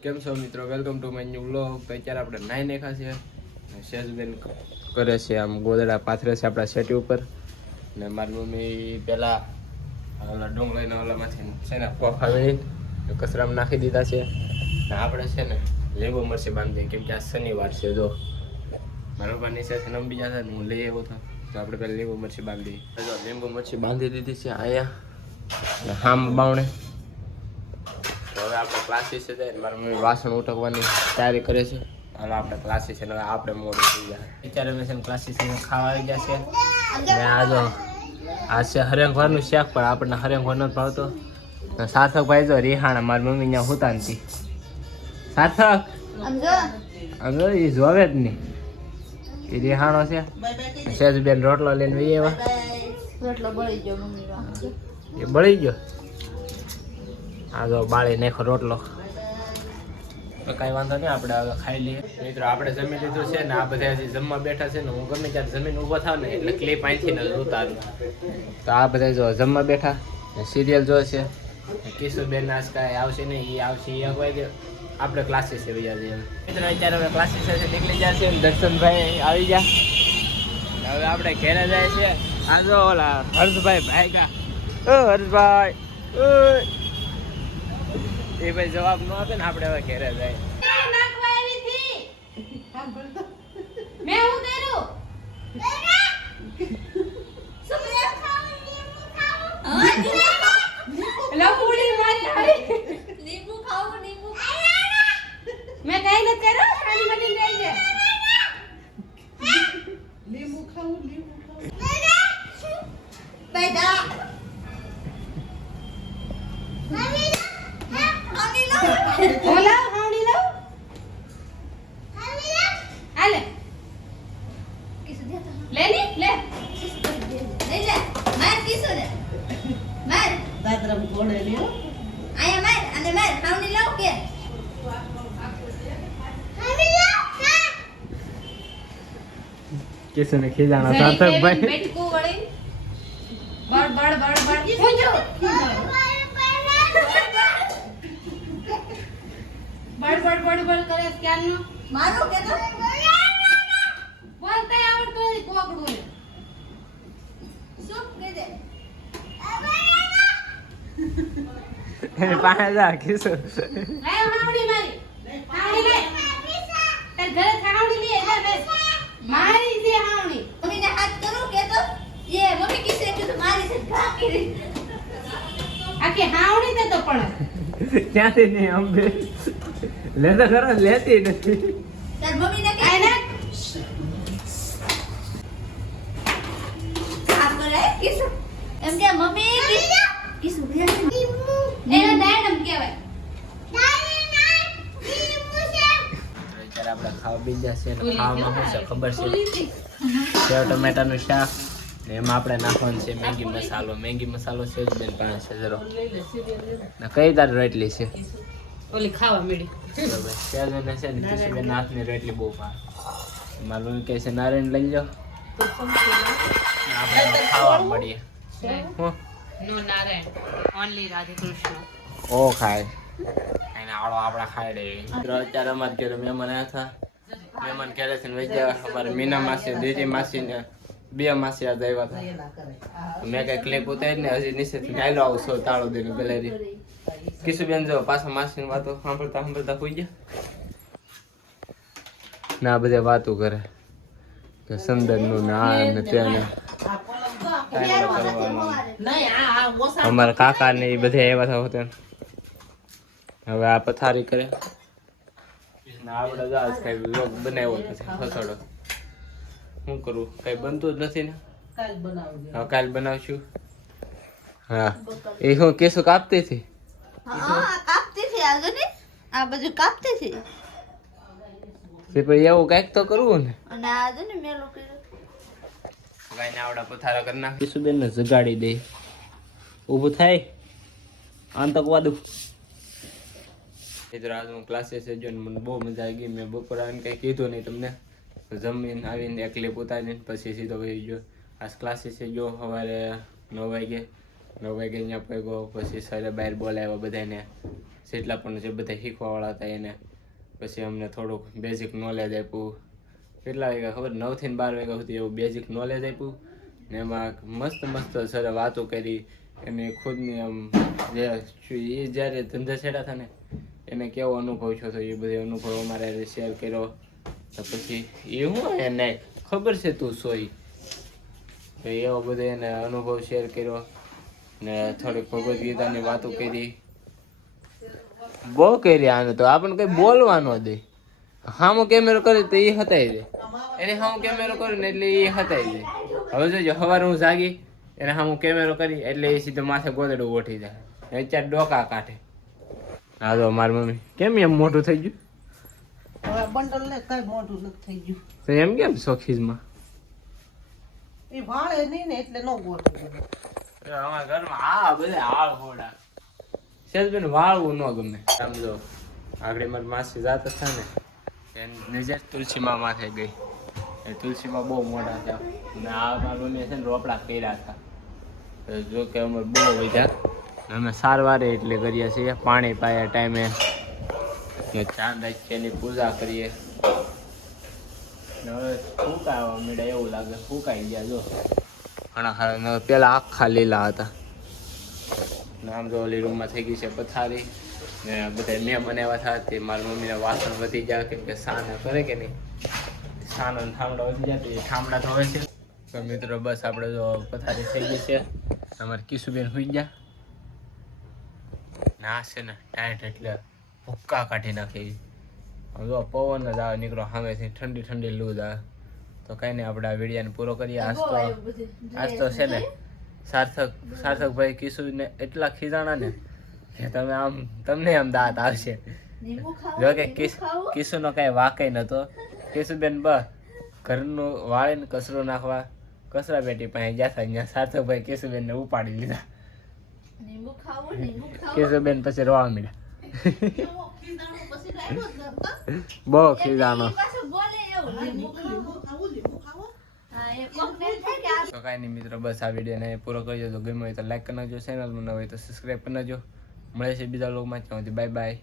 કેમ છો મિત્રો, welcome to my new vlog. તો અત્યારે આપણે નાઈ નાખ્યા છે ને સેજબેન કરે છે આમ ગોદડા પાથરે છે આપણા સેટી ઉપર. ને મારી મમ્મી પેલા ઓલા ડુંગળીના ઓલામાંથી છે ને પોફાવી કચરામાં નાખી દીધા છે. ને આપણે છે ને લીંબુ મરચી બાંધી કેમ કે આ શનિવાર છે. જો મારા પપ્પા નીચે નંબી જતા ને હું લઈ આવ્યો હતો, તો આપણે પેલા લીંબુ મરચી બાંધી. જો લીંબુ મરચી બાંધી દીધી છે અહીંયા હામ બાવણે. હવે આપણે ક્લાસીસ છે મારા મમ્મી વાસણ ઉટકવાની તૈયારી કરે છે. હવે આપણે ક્લાસીસ છે હવે આપણે મોડું થઈ જાય. અત્યારે અમે છે ને ક્લાસીસ ખાવા આવી ગયા છે. ને આ છે હરેંગવાનું શાક, પણ આપણને હરેંગવા નથી ભાવતો. સાર્થક ભાઈ જો રિહાણા મારી મમ્મી ત્યાં હુતા નથી. સાર્થક સમજો એ જોવે જ નહીં, એ રિહાણો છે. સેજબેન રોટલો લઈને વહી આવ્યા. એ બળી ગયો. આ જો બાળી નાખો રોટલો. તો કાંઈ વાંધો નહીં, આપણે હવે ખાઈ લઈએ. મિત્રો આપણે જમી લીધું છે ને આ બધા હજી જમવા બેઠા છે ને હું ગમે ત્યારે જમીન ઊભો થાવ ને એટલે ક્લિપ અહીંથી ને ઉતારું. તો આ બધા જો જમવા બેઠા સિરિયલ જોવે છે. કિશોરબેન આજ કાંઈ આવશે નહીં, એ આવશે એ અગવાય દે. આપણે ક્લાસીસ છે બીજા જઈએ. મિત્રો અત્યારે હવે ક્લાસીસ છે નીકળી જાય છે. દર્શનભાઈ આવી ગયા. હવે આપણે ઘેરે જાય છે. આ જો ઓલા હર્ષભાઈ ભાઈ હર્ષભાઈ એ ભાઈ જવાબ ન આપે ને આપણે હવે ઘેરે જાય. કિસને ખીજાણા સાર્થક ભાઈ બેટકુ વળી બડ બડ બડ બડ પૂજો બડ બડ બડ બડ કરે ક્યાંનો મારો કે તો બોલતા આવડતો નથી કોકડું શું કે દે એ પાસે જા કિસો લે હાવડી મારી હાવડી લે તાર ઘરે હાવડી લે લે મારી છે હાવણી મમ્મીને હાથ કરું કે તો એ મમ્મી કિસે કે તો મારી છે કાકી આકે હાવણી દે તો પણ ક્યાંથી નહીં અંબે લે તો ખરા લેતી નથી તાર મમ્મીને કે આને આ કરે કિસ એમ કે મમ્મી કિસ એનો દાડમ કહેવાય આપણે ખાવા બીજા છે ને ખાવામાં શું છે ખબર છે સેવ ટમેટાનું શાક ને એમાં આપણે નાખવાનું છે મેગી મસાલો છે બેન પાસે છે જરો ને કઈ તાર રોટલી છે ઓલી ખાવા મળી બરાબર સેજને છે ને કિશોરબેન નાથની રોટલી બહુ ભાવે. મારું કહે છે નારાયણ લઈ જાઓ આપણે ખાવા મળીએ. નો નારાયણ ઓન્લી રાધે કૃષ્ણ ઓ ખાય એને આવડો આપડા ખાઈ રહી. અત્યારે અમારે ઘરે મહેમાન આવ્યા હતા. મહેમાન ઘરે છે ને વૈદ્યા અમારે મીના માસી દીદી માસી ને બે માસી આજ આવ્યા હતા. મેં કઈ ક્લિપ ઉતારી ને હજી નીચેથી નાયલો આવું છો તાળો દઈને ગલેરી. કિશુબેન જો પાછા માસી ની વાતો સાંભળતા હોઈ ગયા ના બધા વાતો કરે કે સંદર નું ને આ ને તેને અમારા કાકા ને એ બધા આવ્યા હતા. હવે આ પથારી કરે આપણે આજ કઈ વ્લોગ બનાવ્યો નથી ફસડો શું કરું કઈ બનતું જ નથી ને હા કાલ બનાવશું. હા એ હું કેસો કાપતી હતી આ બધું કાપતી હતી તે પછી એવું કઈક તો કરવું ને અને આ જો ને મેલું કર્યું ગાયને આવડા પથારા કરી નાખી. કિશુબેન ને જગાડી દે ઊભું થાય આતંકવાદું. મિત્રો આજ હું ક્લાસીસ જોઈને મને બહુ મજા આવી ગઈ. મેં બપોર આવીને કંઈ કીધું નહીં તમને, જમીને આવીને એકલી પોતાની પછી સીધો વહી ગયો. આજ ક્લાસીસ જો સવારે 9 વાગે 9 વાગે અહીંયા પગ્યો. પછી સરે બહાર બોલાવ્યા બધાને, જેટલા પણ જે બધા શીખવાવાળા હતા એને. પછી અમને થોડુંક બેઝિક નોલેજ આપ્યું. કેટલા વાગ્યા ખબર, 9 થી 12 વાગ્યા સુધી એવું બેઝિક નોલેજ આપ્યું. ને એમાં મસ્ત સરે વાતો કરી એની ખુદની આમ જે એ જ્યારે ધંધા છેડા હતા ને એને કેવો અનુભવ થયો હતો એ બધો અનુભવ અમારે શેર કર્યો. તો પછી એ હું એને ખબર છે તું સોઈ એવો બધો એને અનુભવ શેર કર્યો. ને થોડીક ભગવદ્ ગીતાની વાતો કરી, બહુ કરી. આને તો આપણને કઈ બોલવાનો દે, હામો કેમેરો કરે તો એ હતાઈ દે, એને હામો કેમેરો કરે ને એટલે એ હતાઈ દે. હવે જોજો સવારે હું જાગી એને હામો કેમેરો કરી એટલે એ સીધો માથે ગોદડું ઉઠી જાય, અત્યારે ડોકા કાઢે. હા તો મારી મમ્મી કેમ એમ મોટું થઈ ગયું? હવે બંડલ ને કઈ મોઢું નથી થઈ ગયું. તો એમ કેમ શોખીજમાં એ વાળે નહીં ને એટલે નો ગોઠવું. અમારા ઘરમાં આ બધા હાળ ઘોડા સેજબેન વાળવું ન ગમે. આમ જો આગળ મારી માસી જાત હતા ને એની નજર તુલસીમાં માથે ગઈ. એ તુલસીમાં બહુ મોટા હતા ને આ મારી મમ્મીએ છે ને રોપડા કર્યા હતા. તો જો કે અમે બહુ વધ્યા અમે સારવારે એટલે કરીએ છીએ, પાણી પાયા ટાઈમે, ચાંદ રાખીએ એની પૂજા કરીએ. હવે ફૂંકાવા મીડા એવું લાગે ફૂંકાઈ ગયા. જો ઘણા ખરા પેલા આખા લીલા હતા ને આમ જો ઓલી રૂમમાં થઈ ગઈ છે પથારી ને બધા મેં બનાવ્યા હતા. તે મારી મમ્મીને વાસણ વધી ગયા કેમ કે સાના કરે કે નહીં, સાના ઠામડા વધી જાય તો એ ઠામડા ધોવે છે. તો મિત્રો બસ આપણે જો પથારી થઈ ગઈ છે. અમારે કિશુબેન સુઈ ગયા ના છે ને ટાઈટ એટલે ભૂક્કા કાઢી નાખે. જો પવન જ આવે નીકળો સામેથી ઠંડી લૂજ આવે. તો કઈ નહીં આપણે આ વિડીયોને પૂરો કરીએ. આજ તો છે ને સાર્થકભાઈ કિશુને એટલા ખીજાણા ને કે તમને આમ દાંત આવશે. જો કે કિશુનો કઈ વાકઈ નતો. કિશુબેન બસ ઘરનું વાળીને કચરો નાખવા કચરા પેટી પાસે ગયા હતા, અહીંયા સાર્થકભાઈ કિશુબેનને ઉપાડી લીધા. કિશુબેન પછી રોવા મીડા. બહુ ખીજાણો. તો કાંઈ નહીં મિત્રો બસ આ વિડીયોને પૂરો કરજો. તો ગમ્યો હોય તો લાઈક કરી નાખજો, ચેનલમાં ન હોય તો સબસ્ક્રાઈબ કરી નાખજો. મળે છે બીજા લોકોમાં. ત્યાં સુધી બાય બાય.